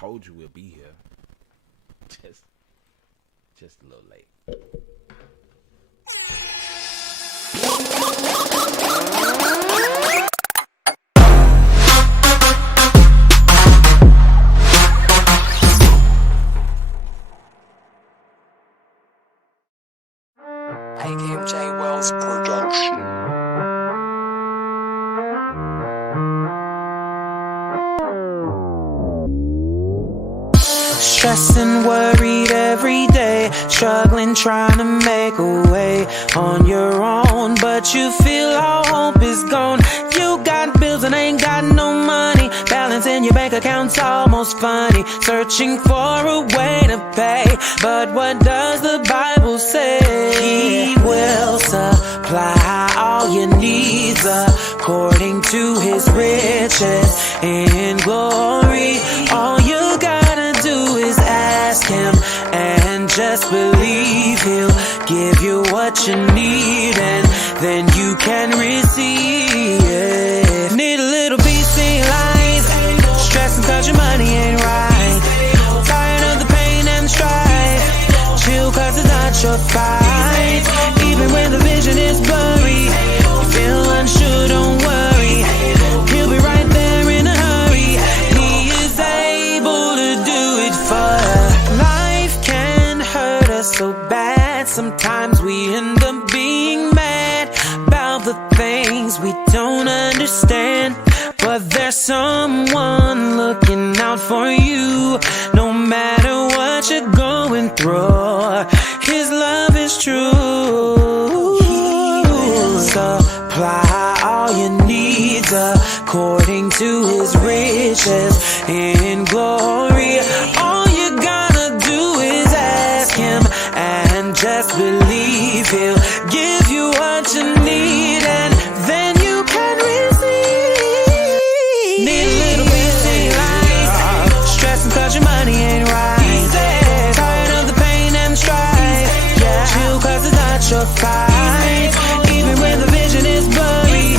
Told you we'll be here. Just a little late. AKMJ Wells Production. Stressing, worried every day, struggling, trying to make a way on your own, but you feel all hope is gone. You got bills and ain't got no money, balance in your bank account's almost funny, searching for a way to pay, but what does the Bible say? He will supply all your needs according to his riches in glory. All you gotta do is ask him and just believe he'll give you what you need, and then you can receive. Need a little peace in life, stressing cause your money ain't right, tired of the pain and strife, chill cause it's not your fight. Even when the vision is blurry, you feel unsure, don't worry, he'll be right there in a hurry. He is able to do it for you. Life can hurt us so bad, sometimes we end up being mad about the things we don't understand, but there's someone looking out for you, no matter what you're going through. His love is true. He will supply all your needs according to his riches in glory. All you gotta do is ask him and just believe he'll give you what you need, and then you can receive. Need a little peace in life, stressing cause your money ain't right, tired of the pain and strife, chill cause it's not your fight. Even when the vision is blurry,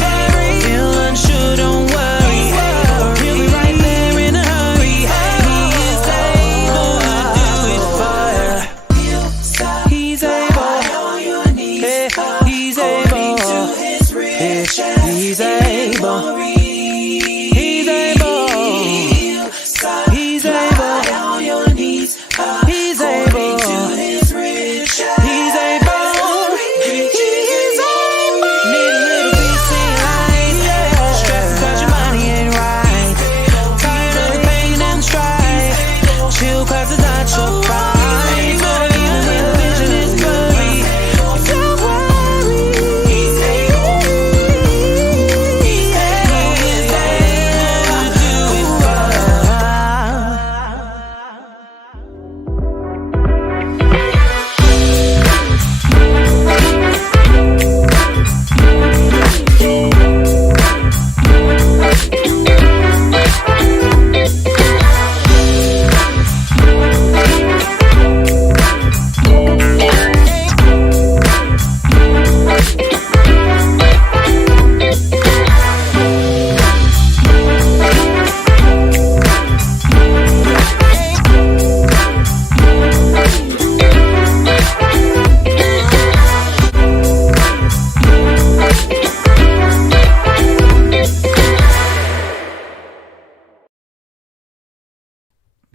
feel unsure, don't worry, he'll be right there in a hurry. He is able to do it for you. He's able. He's able. He's able. He's able. He's able. He's able. He's able. He's able. Need a little peace in life, stressing cause your money ain't right, tired of the pain and strife, chill cause it's not your fight. Even when the vision is blurry, don't worry, he's able. He's able to do it for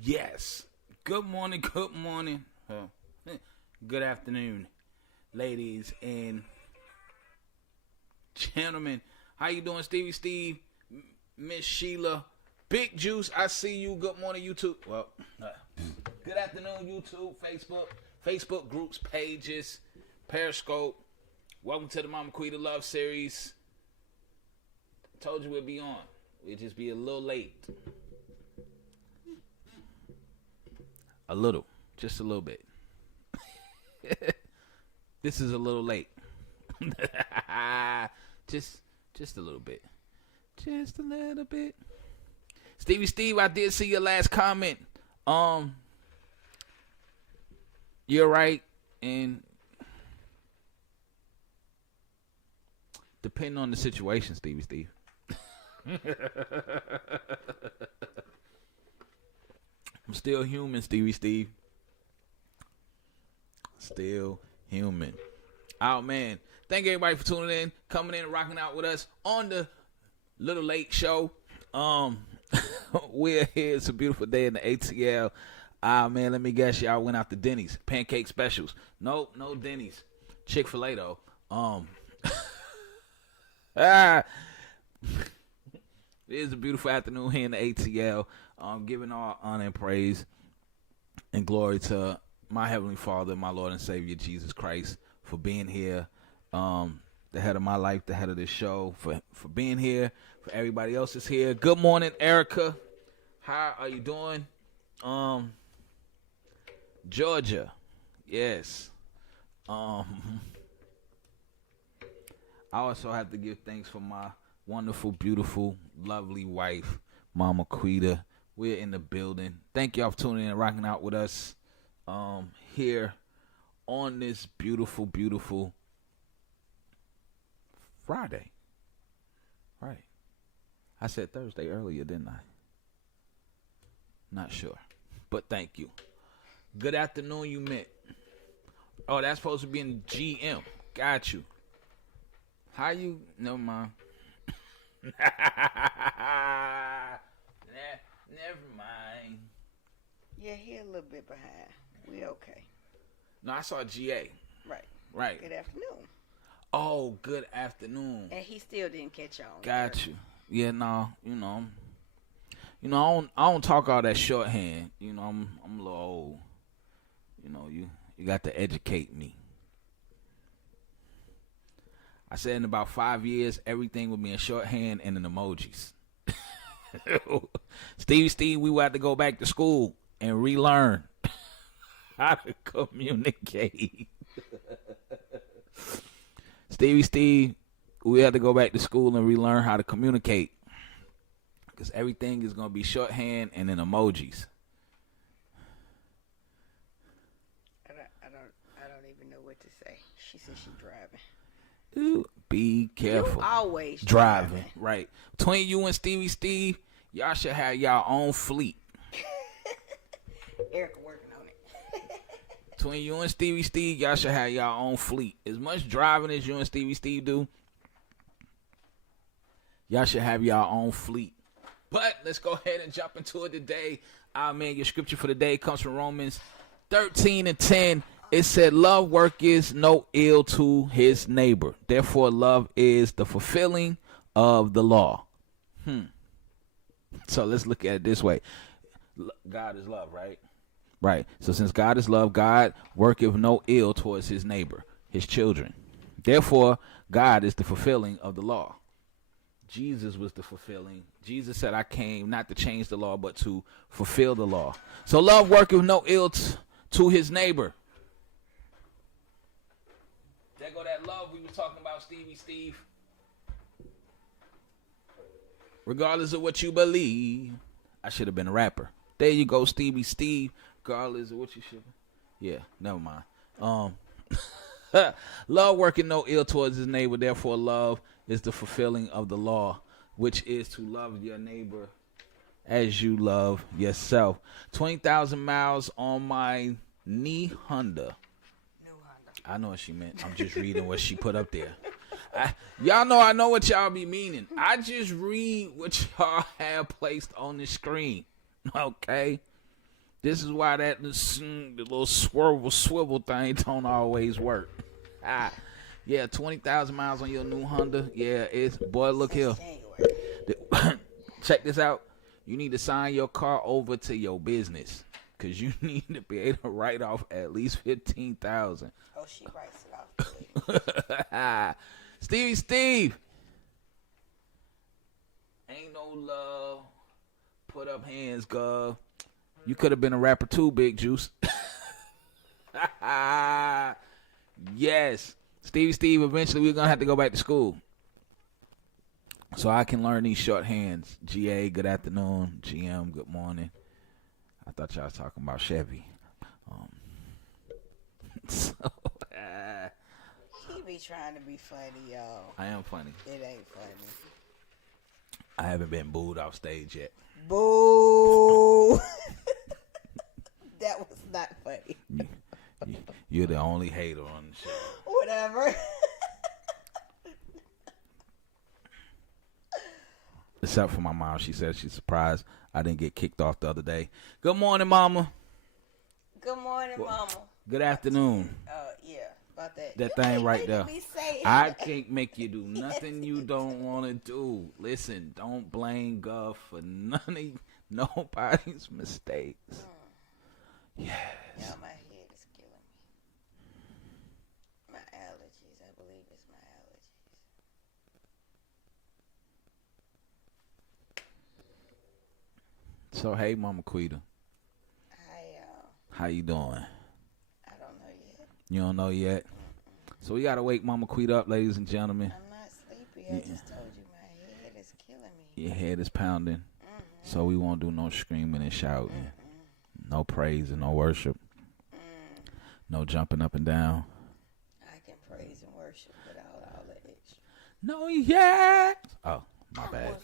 Yes. Good morning. Good afternoon, ladies and gentlemen. How you doing, Stevie Steve, Miss Sheila, Big Juice? I see you. Good morning, YouTube. Well, good afternoon, YouTube, Facebook groups, pages, Periscope. Welcome to the Mama Quita Love Series. Told you we'd be on. We'd just be a little late. Just a little bit. This is a little late. just a little bit. Just a little bit. Stevie Steve, I did see your last comment. You're right, and depending on the situation, Stevie Steve. Still human, Stevie Steve. Still human. Oh, man. Thank everybody for tuning in, coming in and rocking out with us on the Little Late Show. We're here. It's a beautiful day in the ATL. Man, let me guess, y'all went out to Denny's. Pancake specials. Nope, no Denny's. Chick-fil-A, though. It is a beautiful afternoon here in the ATL. Giving all honor and praise and glory to my Heavenly Father, my Lord and Savior, Jesus Christ, for being here. The head of my life, the head of this show, for being here, for everybody else is here. Good morning, Erica. How are you doing? Georgia. Yes. I also have to give thanks for my wonderful, beautiful, lovely wife, Mama Quita. We're in the building. Thank y'all for tuning in and rocking out with us here on this beautiful, beautiful Friday. Right. I said Thursday earlier, didn't I? Not sure. But thank you. Good afternoon, you meant. Oh, that's supposed to be in GM. Got you. How you? Never mind. Never mind. Yeah, he a little bit behind. We okay. No, I saw GA. Right. Good afternoon. Oh, good afternoon. And he still didn't catch on. Got you. Yeah, no, I don't talk all that shorthand. I'm a little old. You got to educate me. I said in about 5 years, everything will be in shorthand and in emojis. Steve, we will have to go back to school and relearn how to communicate. Steve, we have to go back to school and relearn how to communicate. Because everything is going to be shorthand and in emojis. I don't even know what to say. She said she's driving. Ooh, be careful. You always driving. Right. Between you and Steve, y'all should have y'all own fleet. Erica working on it. Between you and Steve, y'all should have y'all own fleet. As much driving as you and Steve do, y'all should have y'all own fleet. But let's go ahead and jump into it today. Your scripture for the day comes from Romans 13:10. It said, love worketh no ill to his neighbor. Therefore, love is the fulfilling of the law. So let's look at it this way. God is love, right? Right. So since God is love, God worketh no ill towards his neighbor, his children. Therefore, God is the fulfilling of the law. Jesus was the fulfilling. Jesus said, I came not to change the law, but to fulfill the law. So love worketh no ill to his neighbor. There go that love we were talking about, Steve. Regardless of what you believe. I should have been a rapper. There you go, Steve. Regardless of what you should. Yeah, never mind. Love working no ill towards his neighbor. Therefore, love is the fulfilling of the law, which is to love your neighbor as you love yourself. 20,000 miles on my knee Honda. I know what she meant. I'm just reading what she put up there. Y'all know I know what y'all be meaning. I just read what y'all have placed on the screen. Okay? This is why the little swivel thing don't always work. Yeah, 20,000 miles on your new Honda. Yeah, boy, look here. Check this out. You need to sign your car over to your business. Because you need to be able to write off at least 15,000. Oh, she writes it off. Steve. Ain't no love. Put up hands, Gov. You could have been a rapper too, Big Juice. Yes. Steve, eventually we're going to have to go back to school. So I can learn these shorthands. GA, good afternoon. GM, good morning. I thought y'all was talking about Chevy. He be trying to be funny, y'all. I am funny. It ain't funny. I haven't been booed off stage yet. Boo! You're the only hater on the show. Whatever. Except for my mom. She said she's surprised I didn't get kicked off the other day. Good morning, Mama. Good morning, Mama. Good afternoon. Yeah, about that. That You thing ain't right making there. me say it. I can't make you do nothing you don't want to do. Listen, don't blame God for nobody's mistakes. Yes. Yeah, my head is killing me. My allergies. I believe it's my allergies. So, hey, Mama Quita. Hi, y'all. How you doing? I don't know yet. You don't know yet? So we got to wake Mama Quita up, ladies and gentlemen. I'm not sleepy. I just told you my head is killing me. Your head is pounding. So we won't do no screaming and shouting. No praise and no worship. No jumping up and down. I can praise and worship without all the extra. No, yeah. Oh, my bad.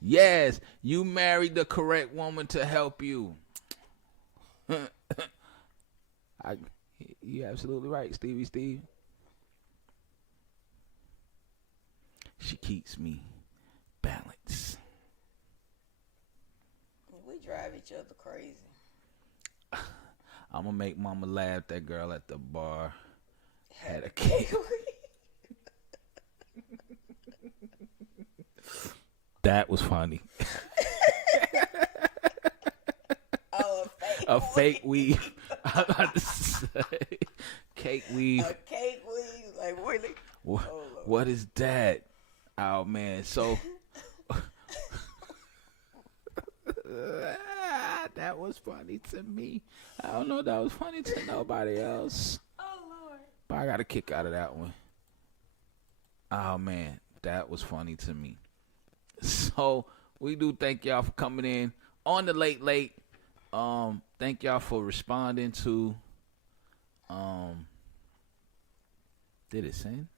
Yes, you married the correct woman to help you. You're absolutely right, Stevie Steve. She keeps me balanced. We drive each other crazy. I'm going to make Mama laugh. That girl at the bar had a cake. That was funny. Oh, A fake weave. I'm about to say. Cake weave. A cake weave. Like, really? What is that? Oh, man. So. That was funny to me. I don't know if that was funny to nobody else. Oh, Lord. But I got a kick out of that one. Oh, man. That was funny to me. So, we do thank y'all for coming in on the late. Thank y'all for responding to, did it sing?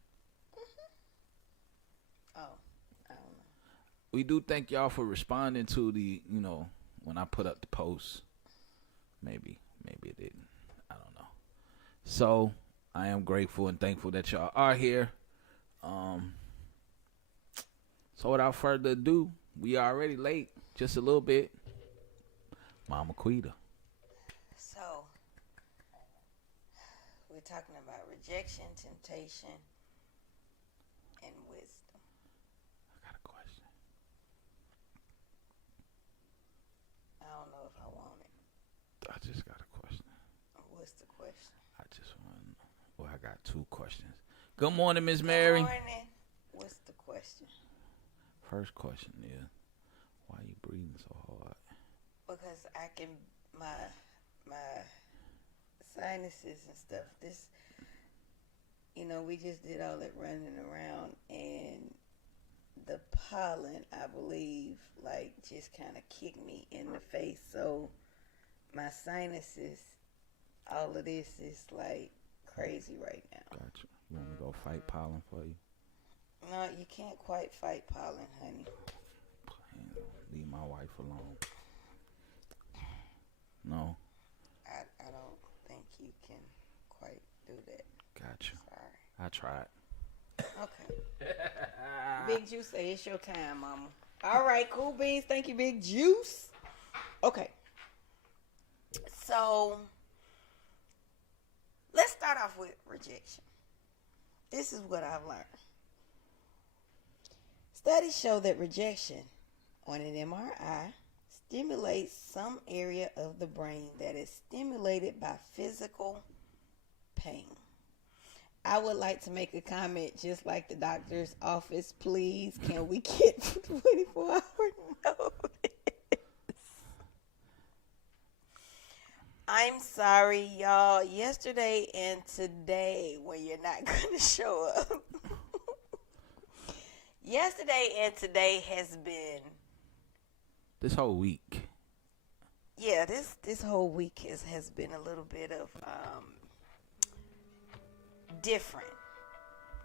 Oh, I don't know. We do thank y'all for responding to the, when I put up the post. Maybe it didn't. I don't know. So, I am grateful and thankful that y'all are here. So without further ado, we are already late, just a little bit. Mama Quita. So, we're talking about rejection, temptation, and wisdom. I got a question. I don't know if I want it. I just got a question. What's the question? I just want to know. Well, I got two questions. Good morning, Miss Mary. Good morning. What's the question? First question is, why you breathing so hard? Because I can, my sinuses and stuff, this, we just did all that running around, and the pollen, I believe, just kind of kicked me in the face. So my sinuses, all of this is crazy right now. Gotcha. You want me to go fight pollen for you? No, you can't quite fight pollen, honey. Leave my wife alone. No. I don't think you can quite do that. Gotcha. Sorry. I tried. Okay. Big Juice say it's your time, Mama. All right, cool beans. Thank you, Big Juice. Okay. So, let's start off with rejection. This is what I've learned. Studies show that rejection on an MRI stimulates some area of the brain that is stimulated by physical pain. I would like to make a comment just like the doctor's office, please. Can we get 24-hour notice? I'm sorry, y'all. Yesterday and today, when you're not going to show up. Yesterday and today has been... This whole week. Yeah, this whole week has been a little bit of different.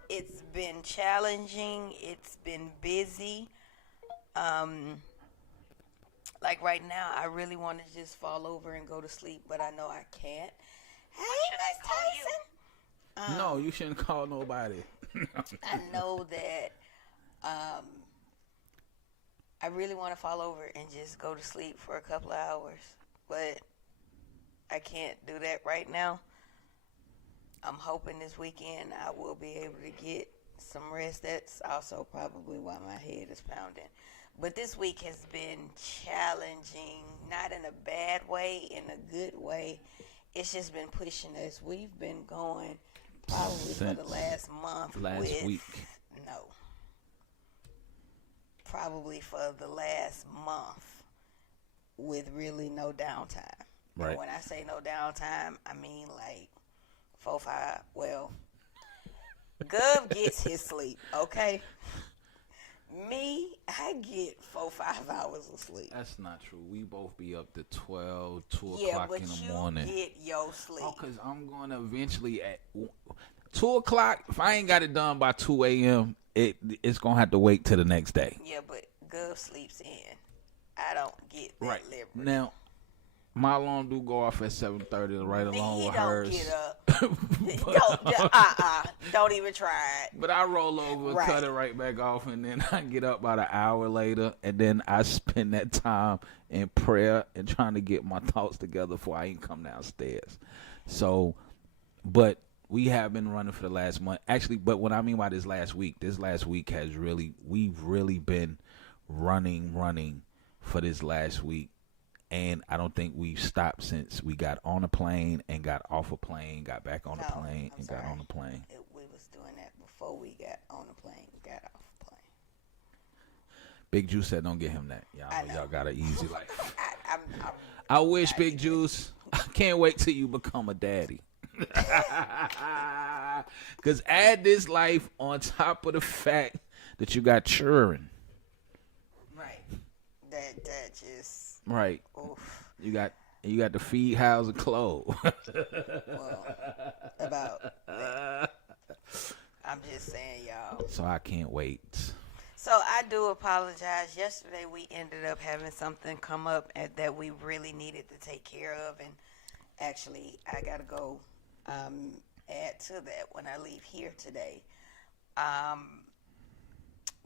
It's been challenging. It's been busy. Like right now, I really want to just fall over and go to sleep, but I know I can't. Hey, Miss Tyson. No, you shouldn't call nobody. I know that I really want to fall over and just go to sleep for a couple of hours, but I can't do that right now. I'm hoping this weekend I will be able to get some rest. That's also probably why my head is pounding. But this week has been challenging, not in a bad way, in a good way. It's just been pushing us. We've been going probably for the last month. Last week. No. Probably for the last month with really no downtime. Right. And when I say no downtime, I mean like 4, 5. Well, Gov gets his sleep, okay? Me, I get 4, 5 hours of sleep. That's not true. We both be up to 12, 2 o'clock in the morning. Yeah, but you get your sleep. Oh, because I'm going to eventually at 2 o'clock, if I ain't got it done by 2 a.m., it's going to have to wait till the next day. Yeah, but Gov sleeps in. I don't get that liberty. Now, my alarm do go off at 7:30 right along with hers. Get up. Don't even try it. But I roll over, cut it right back off, and then I get up about an hour later, and then I spend that time in prayer and trying to get my thoughts together before I even come downstairs. So, but we have been running for the last month. Actually, but what I mean by this last week has we've really been running for this last week. And I don't think we've stopped since we got on a plane and got off a plane, got back on a plane and got on a plane. We was doing that before we got on a plane, got off a plane. Big Juice said don't get him that. Y'all got an easy life. I'm I wish, Big Juice. I can't wait till you become a daddy. Because add this life on top of the fact that you got children. Right. That just... Right. Oof. You got to feed, house, and clothes. Well, about that. I'm just saying, y'all. So I can't wait. So I do apologize. Yesterday we ended up having something come up that we really needed to take care of, and actually I gotta go add to that when I leave here today.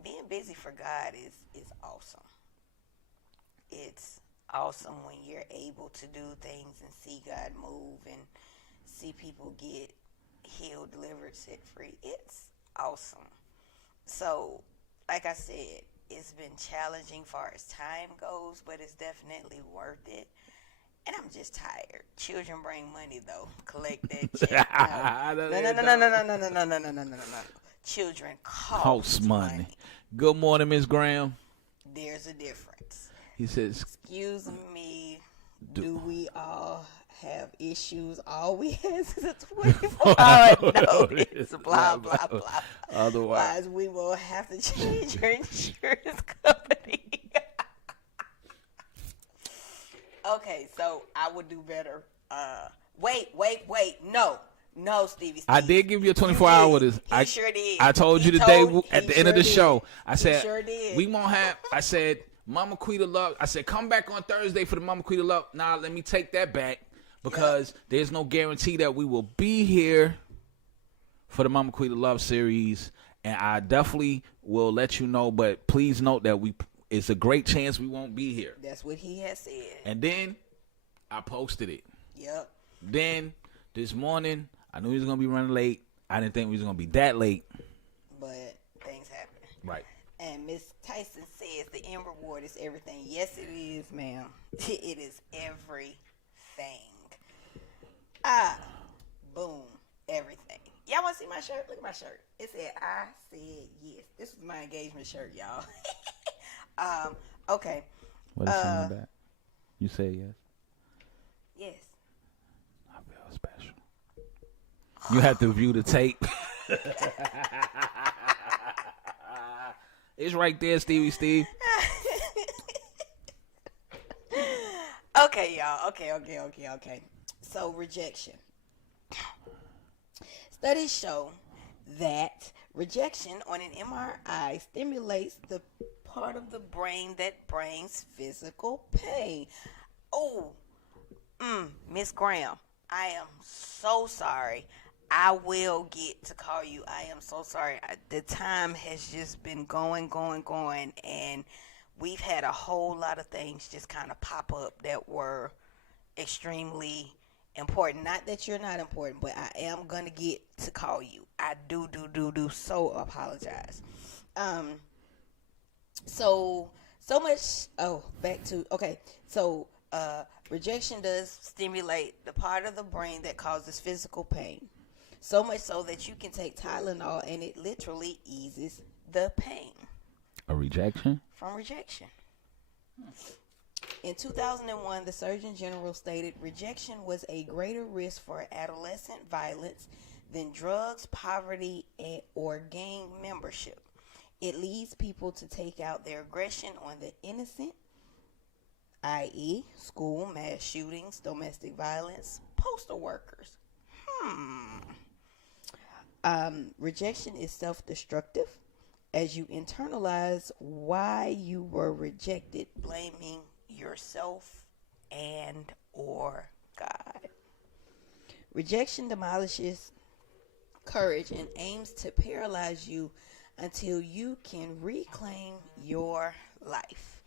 Being busy for God is awesome. It's awesome when you're able to do things and see God move and see people get healed, delivered, set free. It's awesome. So, like I said, it's been challenging far as time goes, but it's definitely worth it. And I'm just tired. Children bring money, though. Collect that check. No. Children cost money. Good morning, Miss Graham. There's a difference. He says, excuse me, do we all have issues? All we have is a 24-hour notice, blah, blah, blah. Otherwise, we will have to change your insurance company. Okay, so I would do better. Wait. No, Stevie. I did give you a 24-hour notice. I sure did. I told you today at the end of the show. I said, sure did. We won't have, I said, Mama Quita Love. I said, come back on Thursday for the Mama Quita Love. Nah, let me take that back because there's no guarantee that we will be here for the Mama Quita Love series. And I definitely will let you know, but please note that it's a great chance we won't be here. That's what he has said. And then I posted it. Yep. Then this morning, I knew he was going to be running late. I didn't think we was going to be that late. But things happen. Right. And Miss Tyson says the end reward is everything. Yes, it is, ma'am. It is everything. Boom, everything. Y'all want to see my shirt? Look at my shirt. It said, I said yes. This was my engagement shirt, y'all. Okay. What is on the back? You say yes? Yes. I feel special. You have to view the tape. It's right there, Steve. Okay, y'all. Okay. So, rejection. Studies show that rejection on an MRI stimulates the part of the brain that brings physical pain. Oh, Miss Graham, I am so sorry. I will get to call you. I am so sorry. The time has just been going, and we've had a whole lot of things just kind of pop up that were extremely important. Not that you're not important, but I am going to get to call you. I do so apologize. So much. Oh, back to okay. So rejection does stimulate the part of the brain that causes physical pain. So much so that you can take Tylenol and it literally eases the pain. A rejection? From rejection. In 2001, the Surgeon General stated rejection was a greater risk for adolescent violence than drugs, poverty, or gang membership. It leads people to take out their aggression on the innocent, i.e., school, mass shootings, domestic violence, postal workers. Rejection is self-destructive as you internalize why you were rejected, blaming yourself and or God. Rejection demolishes courage and aims to paralyze you until you can reclaim your life.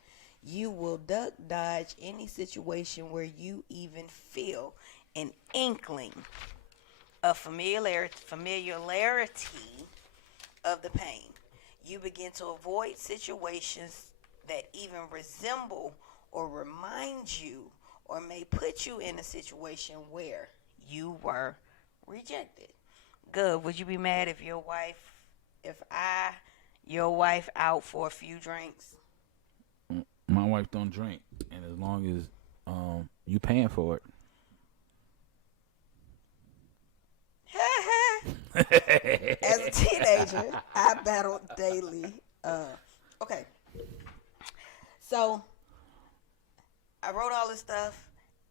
You will duck, dodge any situation where you even feel an inkling of familiarity of the pain. You begin to avoid situations that even resemble or remind you or may put you in a situation where you were rejected. Good. Would you be mad if your wife out for a few drinks? My wife don't drink, and as long as you paying for it. As a teenager, I battled daily. Okay. So, I wrote all this stuff,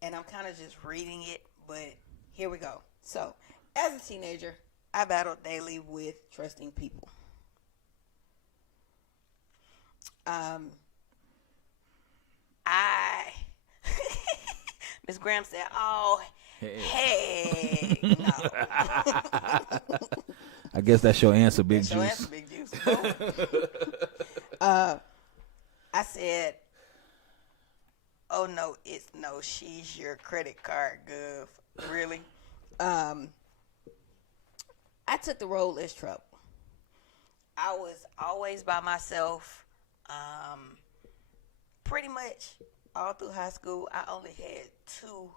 and I'm kind of just reading it, but here we go. So, as a teenager, I battled daily with trusting people. Miss Graham said, "Oh, hey, no." I guess that's your answer, Big That's Juice. your answer, Big Juice. I said, "Oh no, it's no. She's your credit card, Gov. Really?" I took the road less trouble. I was always by myself. Pretty much all through high school, I only had 2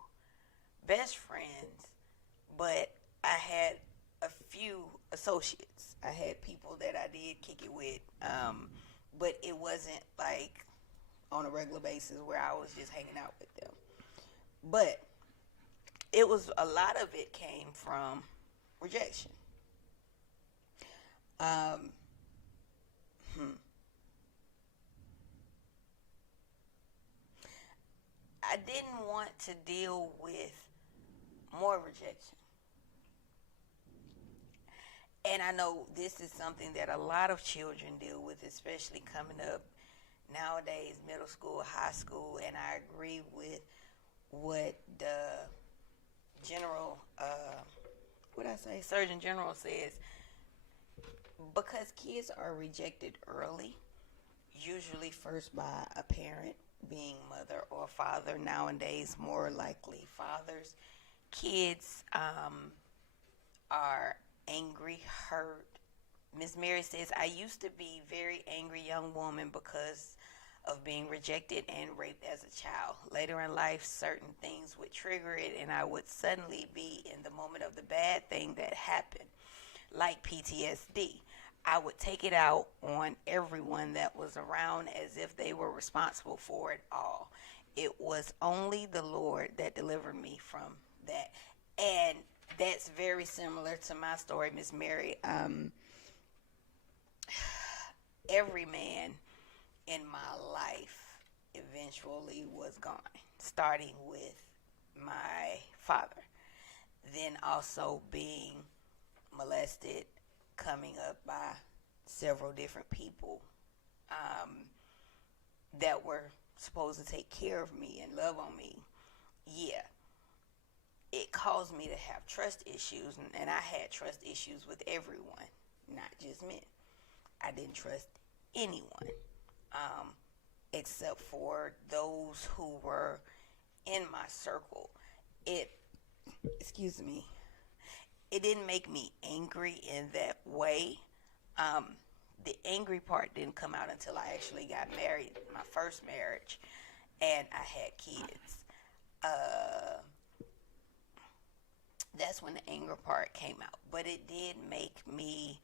best friends, but I had a few associates. I had people that I did kick it with, but it wasn't like on a regular basis where I was just hanging out with them. But it was, a lot of it came from rejection. I didn't want to deal with more rejection. And I know this is something that a lot of children deal with, especially coming up nowadays, middle school, high school. And I agree with what the Surgeon General says. Because kids are rejected early, usually first by a parent, being mother or father, nowadays more likely fathers. Kids are angry, hurt. Miss Mary says, "I used to be a very angry young woman because of being rejected and raped as a child. Later in life, certain things would trigger it, and I would suddenly be in the moment of the bad thing that happened, like PTSD. I would take it out on everyone that was around as if they were responsible for it all. It was only the Lord that delivered me from that." And that's very similar to my story, Miss Mary. Every man in my life eventually was gone, starting with my father, then also being molested, coming up by several different people. that were supposed to take care of me and love on me, yeah, it caused me to have trust issues. And I had trust issues with everyone, not just men. I didn't trust anyone, except for those who were in my circle. It didn't make me angry in that way. The angry part didn't come out until I actually got married, my first marriage, and I had kids. That's when the anger part came out. But it did make me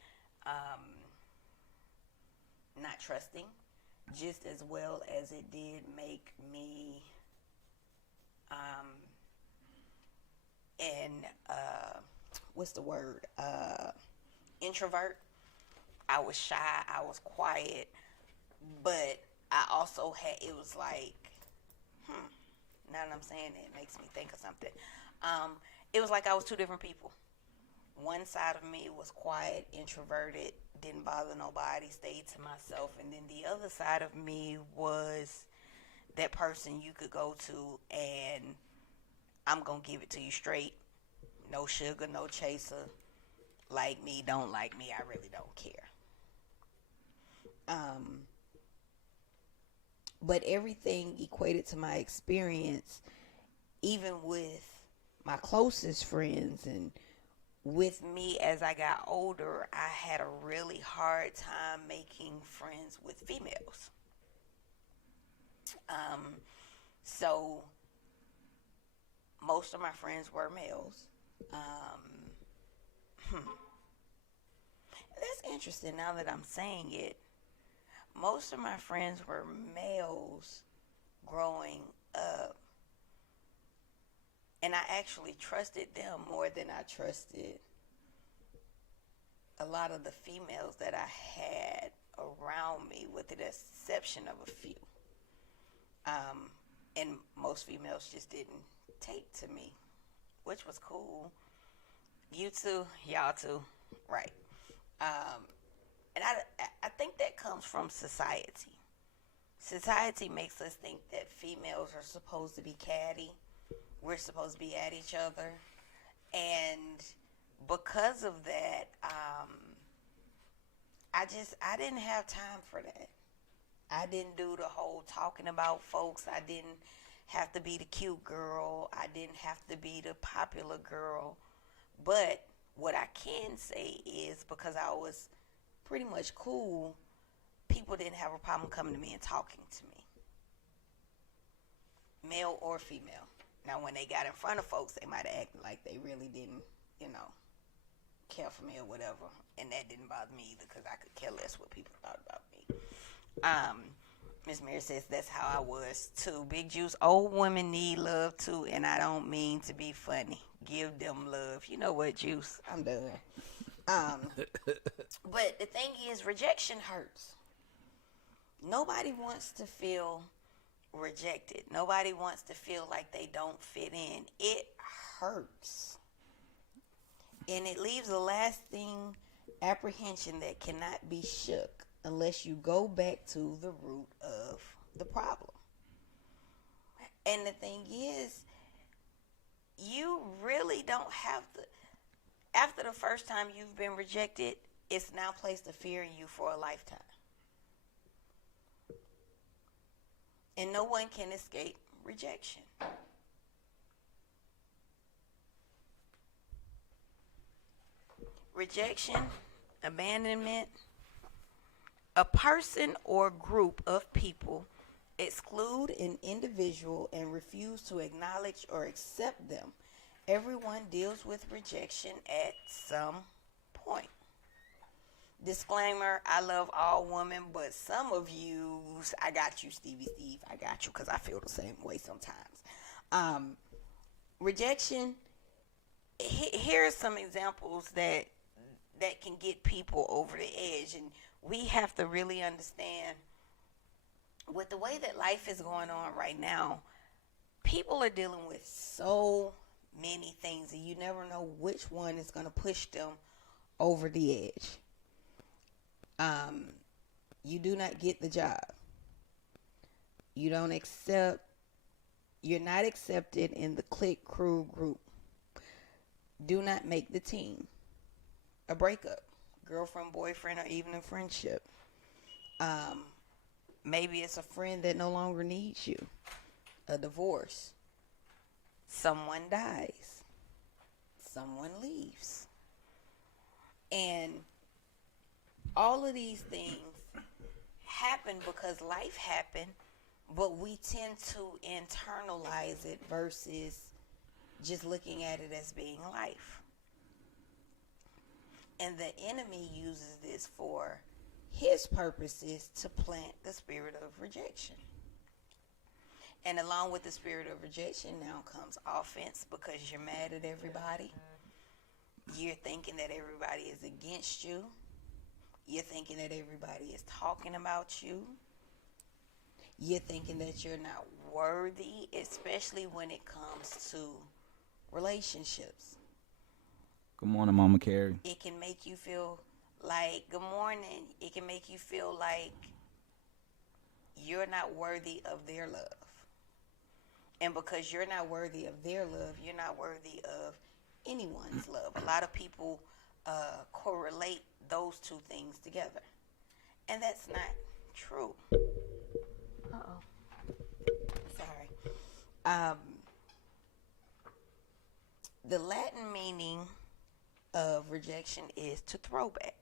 not trusting, just as well as it did make me introvert. I was shy, I was quiet, but I also had, it was like, now that I'm saying it, it makes me think of something. It was like I was two different people. One side of me was quiet, introverted, didn't bother nobody, stayed to myself. And then the other side of me was that person you could go to and I'm going to give it to you straight. No sugar, no chaser. Like me, don't like me, I really don't care. But everything equated to my experience, even with my closest friends and with me as I got older, I had a really hard time making friends with females. So most of my friends were males. That's interesting now that I'm saying it. Most of my friends were males growing up. And I actually trusted them more than I trusted a lot of the females that I had around me, with the exception of a few. And most females just didn't take to me, which was cool. You too, y'all too, right. And I think that comes from society. Society makes us think that females are supposed to be catty. We're supposed to be at each other. And because of that, I didn't have time for that. I didn't do the whole talking about folks. I didn't have to be the cute girl. I didn't have to be the popular girl. But what I can say is, because I was pretty much cool, people didn't have a problem coming to me and talking to me. Male or female. Now, when they got in front of folks, they might have acted like they really didn't, care for me or whatever. And that didn't bother me either, because I could care less what people thought about me. Miss Mary says that's how I was too. Big Juice, old women need love too, and I don't mean to be funny. Give them love. You know what, Juice? I'm done. But the thing is, rejection hurts. Nobody wants to feel rejected. Nobody wants to feel like they don't fit in. It hurts. And it leaves a lasting apprehension that cannot be shook unless you go back to the root of the problem. And the thing is, you really don't have to, after the first time you've been rejected, it's now placed a fear in you for a lifetime. And no one can escape rejection. Rejection, abandonment, a person or group of people exclude an individual and refuse to acknowledge or accept them. Everyone deals with rejection at some point. Disclaimer, I love all women, but some of you, I got you, Stevie Steve, I got you, because I feel the same way sometimes. Rejection, here are some examples that can get people over the edge, and we have to really understand, with the way that life is going on right now, people are dealing with so many things, and you never know which one is going to push them over the edge. You do not get the job. You're not accepted in the clique crew group. Do not make the team. A breakup, girlfriend, boyfriend, or even a friendship. Maybe it's a friend that no longer needs you. A divorce. Someone dies. Someone leaves. And all of these things happen because life happened, but we tend to internalize it versus just looking at it as being life. And the enemy uses this for his purposes to plant the spirit of rejection. And along with the spirit of rejection now comes offense, because you're mad at everybody. You're thinking that everybody is against you. You're thinking that everybody is talking about you. You're thinking that you're not worthy, especially when it comes to relationships. Good morning, Mama Carrie. It can make you feel like, good morning, it can make you feel like you're not worthy of their love. And because you're not worthy of their love, you're not worthy of anyone's love. A lot of people correlate those two things together. And that's not true. Sorry. The Latin meaning of rejection is to throw back.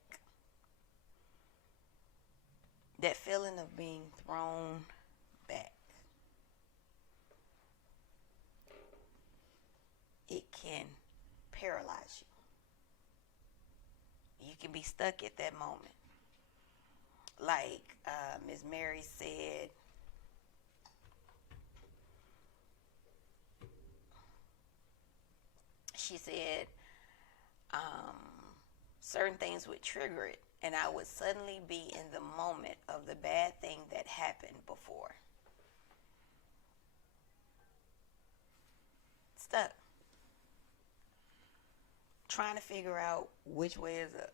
That feeling of being thrown back. It can paralyze you. You can be stuck at that moment. Like Ms. Mary said, she said certain things would trigger it, and I would suddenly be in the moment of the bad thing that happened before. Stuck. Trying to figure out which way is up.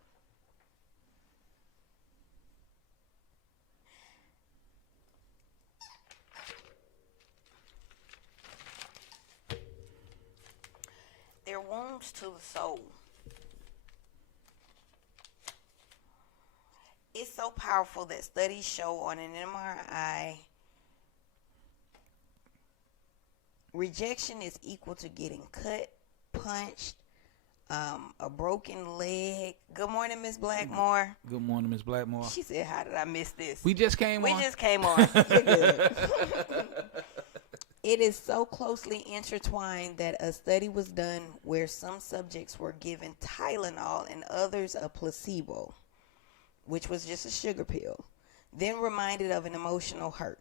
They're wounds to the soul. It's so powerful that studies show on an MRI, rejection is equal to getting cut, punched, a broken leg. Good morning, Miss Blackmore. Good morning, Miss Blackmore. She said, how did I miss this? We just came on. We just came on. You're good. It is so closely intertwined that a study was done where some subjects were given Tylenol and others a placebo, which was just a sugar pill, then reminded of an emotional hurt.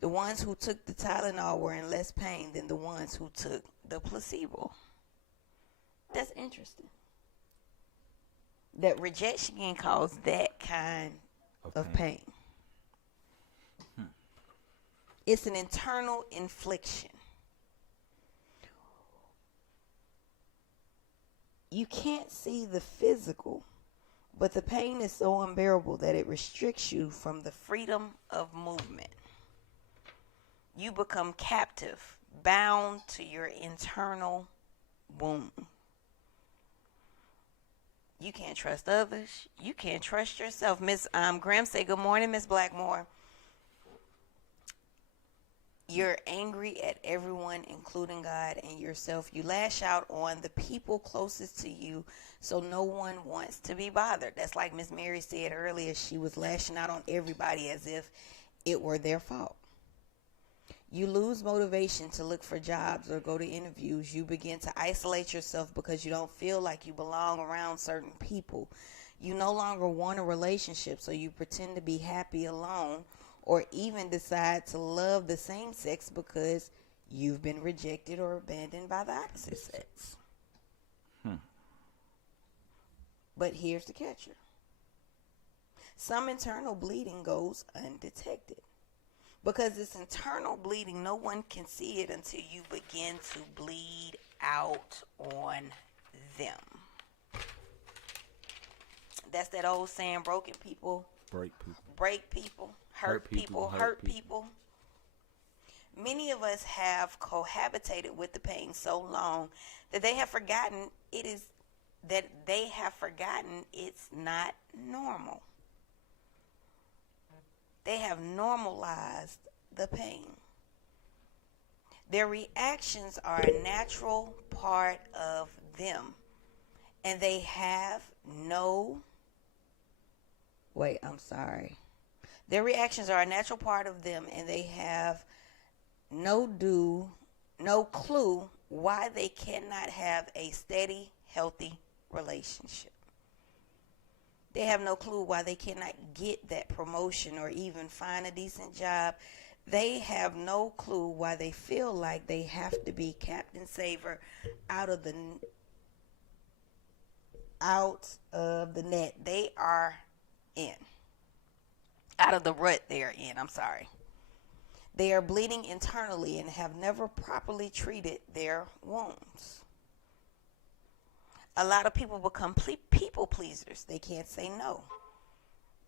The ones who took the Tylenol were in less pain than the ones who took the placebo. That's interesting. That rejection can cause that kind of pain. It's an internal infliction. You can't see the physical, but the pain is so unbearable that it restricts you from the freedom of movement. You become captive, bound to your internal wound. You can't trust others. You can't trust yourself. Miss Graham say, good morning, Miss Blackmore. You're angry at everyone, including God and yourself. You lash out on the people closest to you, so no one wants to be bothered. That's like Miss Mary said earlier. She was lashing out on everybody as if it were their fault. You lose motivation to look for jobs or go to interviews. You begin to isolate yourself because you don't feel like you belong around certain people. You no longer want a relationship, so you pretend to be happy alone, or even decide to love the same sex because you've been rejected or abandoned by the opposite sex. But here's the catcher. Some internal bleeding goes undetected. Because it's internal bleeding, no one can see it until you begin to bleed out on them. That's that old saying, broken people break people. break people, hurt people, hurt people. many of us have cohabitated with the pain so long that they have forgotten it's not normal. They have normalized the pain. Their reactions are a natural part of them, and they have no. Wait, I'm sorry. Their reactions are a natural part of them, and they have no clue why they cannot have a steady, healthy relationship. They have no clue why they cannot get that promotion or even find a decent job. They have no clue why they feel like they have to be Captain Saver out of the net they are in. Out of the rut they are in, I'm sorry. They are bleeding internally and have never properly treated their wounds. A lot of people become people pleasers. They can't say no.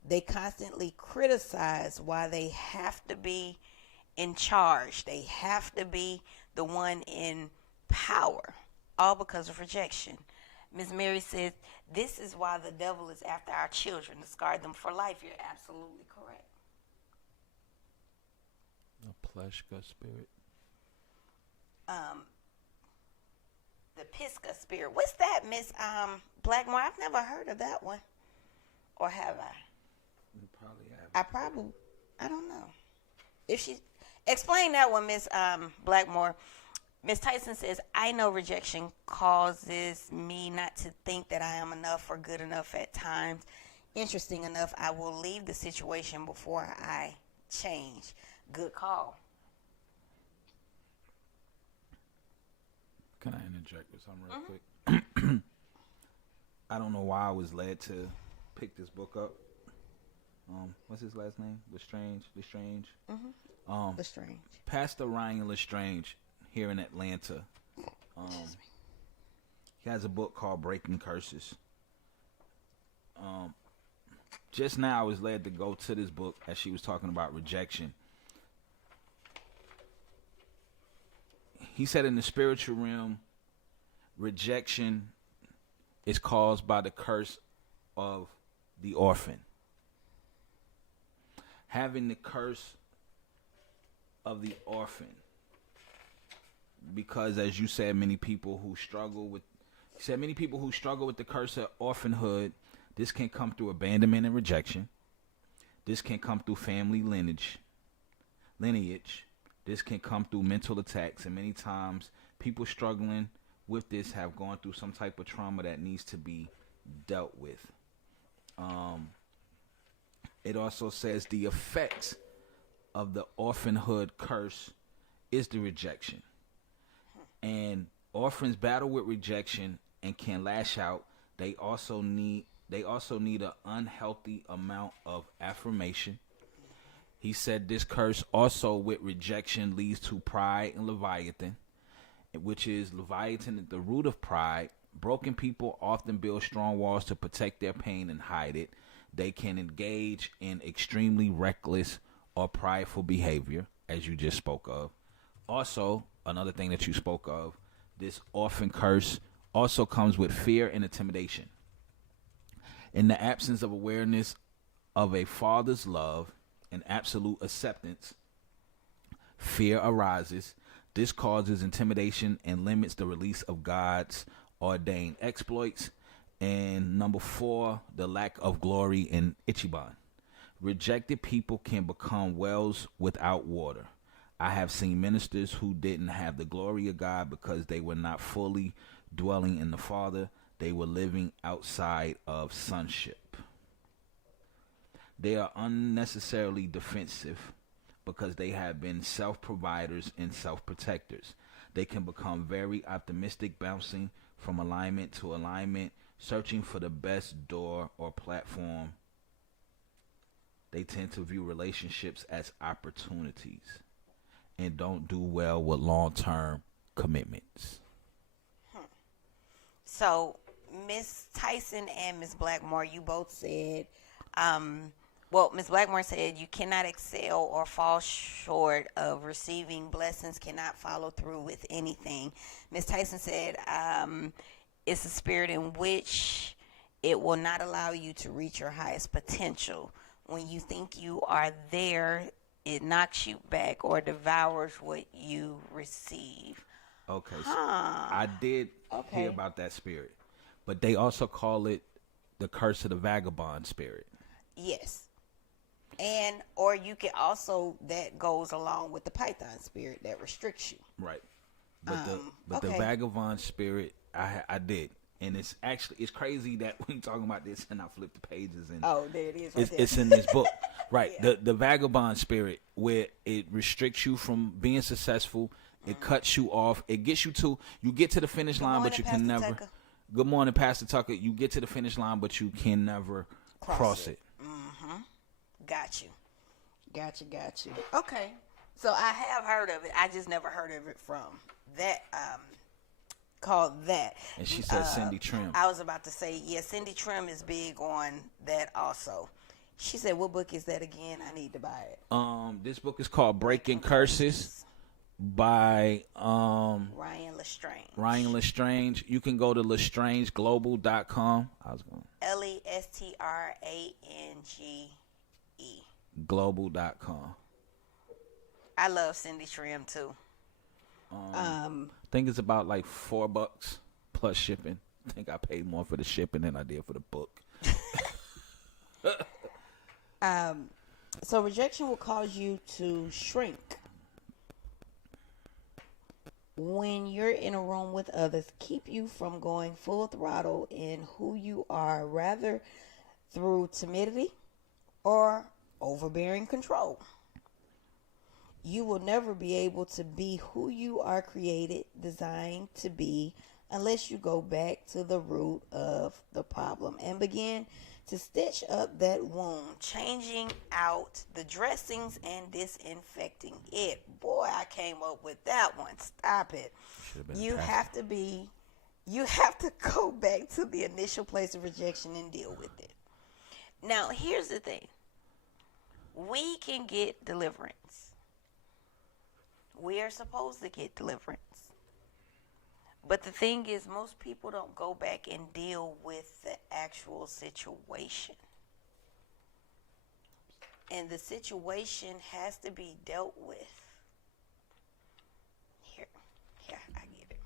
They constantly criticize why they have to be in charge. They have to be the one in power, all because of rejection. Ms. Mary says, this is why the devil is after our children, to scar them for life. You're absolutely correct. The Pleshka spirit. The Pisca spirit. What's that, Miss Blackmore? I've never heard of that one. Or have I? You probably have. I don't know. If she explain that one, Miss Blackmore. Miss Tyson says, I know rejection causes me not to think that I am enough or good enough at times. Interesting enough, I will leave the situation before I change. Good call. Can I interject with something real quick? I don't know why I was led to pick this book up. What's his last name? Lestrange. Mm-hmm. Lestrange. Pastor Ryan Lestrange here in Atlanta. He has a book called Breaking Curses. Just now I was led to go to this book as she was talking about rejection. He said in the spiritual realm, rejection is caused by the curse of the orphan. Having the curse of the orphan. Because as you said, many people who struggle with the curse of orphanhood, this can come through abandonment and rejection. This can come through family lineage. This can come through mental attacks, and many times people struggling with this have gone through some type of trauma that needs to be dealt with. It also says the effects of the orphanhood curse is the rejection. And orphans battle with rejection and can lash out. They also need an unhealthy amount of affirmation. He said this curse also with rejection leads to pride and Leviathan, which is Leviathan at the root of pride. Broken people often build strong walls to protect their pain and hide it. They can engage in extremely reckless or prideful behavior, as you just spoke of. Also, another thing that you spoke of, this orphan curse also comes with fear and intimidation. In the absence of awareness of a father's love and absolute acceptance, fear arises. This causes intimidation and limits the release of God's ordained exploits. And number 4, the lack of glory in Ichiban. Rejected people can become wells without water. I have seen ministers who didn't have the glory of God because they were not fully dwelling in the Father. They were living outside of sonship. They are unnecessarily defensive because they have been self-providers and self-protectors. They can become very optimistic, bouncing from alignment to alignment, searching for the best door or platform. They tend to view relationships as opportunities and don't do well with long-term commitments. So, Miss Tyson and Miss Blackmore, you both said Well, Ms. Blackmore said you cannot excel or fall short of receiving blessings, cannot follow through with anything. Ms. Tyson said it's a spirit in which it will not allow you to reach your highest potential. When you think you are there, it knocks you back or devours what you receive. Okay, so I did Okay. hear about that spirit, but they also call it the curse of the vagabond spirit. Yes. And or you can also, that goes along with the python spirit that restricts you. Right. But the okay. vagabond spirit, I did, and it's crazy that when talking about this, and I flipped the pages and There it is. Right there. it's in this book, right? Yeah. The vagabond spirit, where it restricts you from being successful, it cuts you off, it gets you to the finish line, but you can Pastor never. Tucker. Good morning, Pastor Tucker. You get to the finish line, but you can never cross it. Got you. Okay. So I have heard of it. I just never heard of it from that, called that. And she said Cindy Trim. I was about to say, yeah, Cindy Trim is big on that also. She said, what book is that again? I need to buy it. This book is called Breaking Curses by Ryan Lestrange. Ryan Lestrange. You can go to lestrangeglobal.com. I was going Lestrangee. global.com. I love Cindy Trim too. I think it's about like $4 plus shipping. I think I paid more for the shipping than I did for the book. So rejection will cause you to shrink. When you're in a room with others, keep you from going full throttle in who you are, rather through timidity or overbearing control. You will never be able to be who you are created, designed to be, unless you go back to the root of the problem and begin to stitch up that wound, changing out the dressings and disinfecting it. Boy, I came up with that one. Stop it. You have to go back to the initial place of rejection and deal with it. Now, here's the thing. We can get deliverance. We are supposed to get deliverance. But the thing is, most people don't go back and deal with the actual situation. And the situation has to be dealt with. Here, I get it.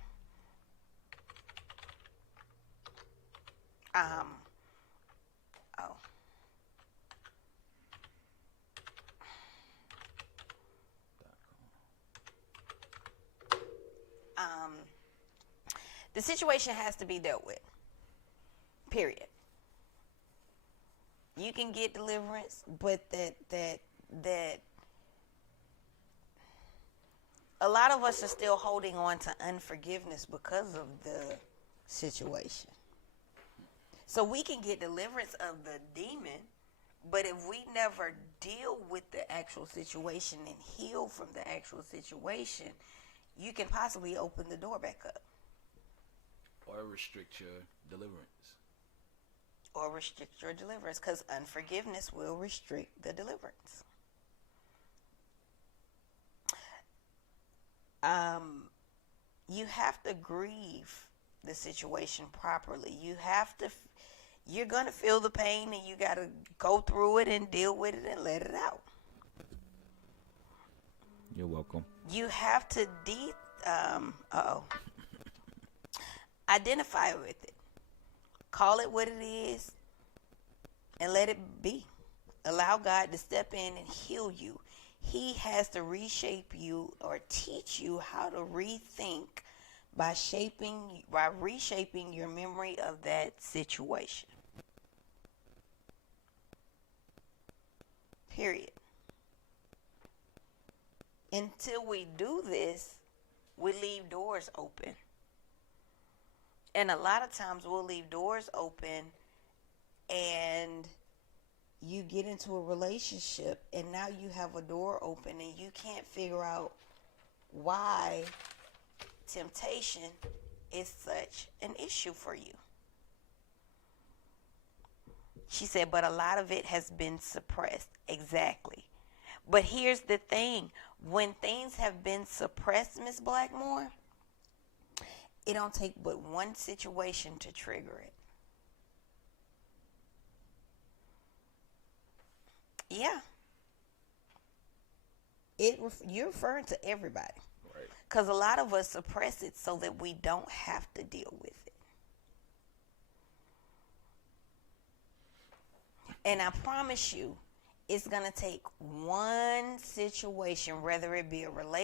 The situation has to be dealt with. Period. You can get deliverance, but that a lot of us are still holding on to unforgiveness because of the situation. So we can get deliverance of the demon, but if we never deal with the actual situation and heal from the actual situation, you can possibly open the door back up. Or restrict your deliverance. Or restrict your deliverance, because unforgiveness will restrict the deliverance. You have to grieve the situation properly. You're going to feel the pain, and you got to go through it and deal with it and let it out. You're welcome. You have to identify with it. Call it what it is and let it be. Allow God to step in and heal you. He has to reshape you or teach you how to rethink by reshaping your memory of that situation. Period. Until we do this, we leave doors open. And a lot of times we'll leave doors open and you get into a relationship and now you have a door open and you can't figure out why temptation is such an issue for you. She said, but a lot of it has been suppressed. Exactly. But here's the thing. When things have been suppressed, Miss Blackmore, it don't take but one situation to trigger it. Yeah. You're referring to everybody. Right. Because a lot of us suppress it so that we don't have to deal with it. And I promise you, it's going to take one situation, whether it be a relationship,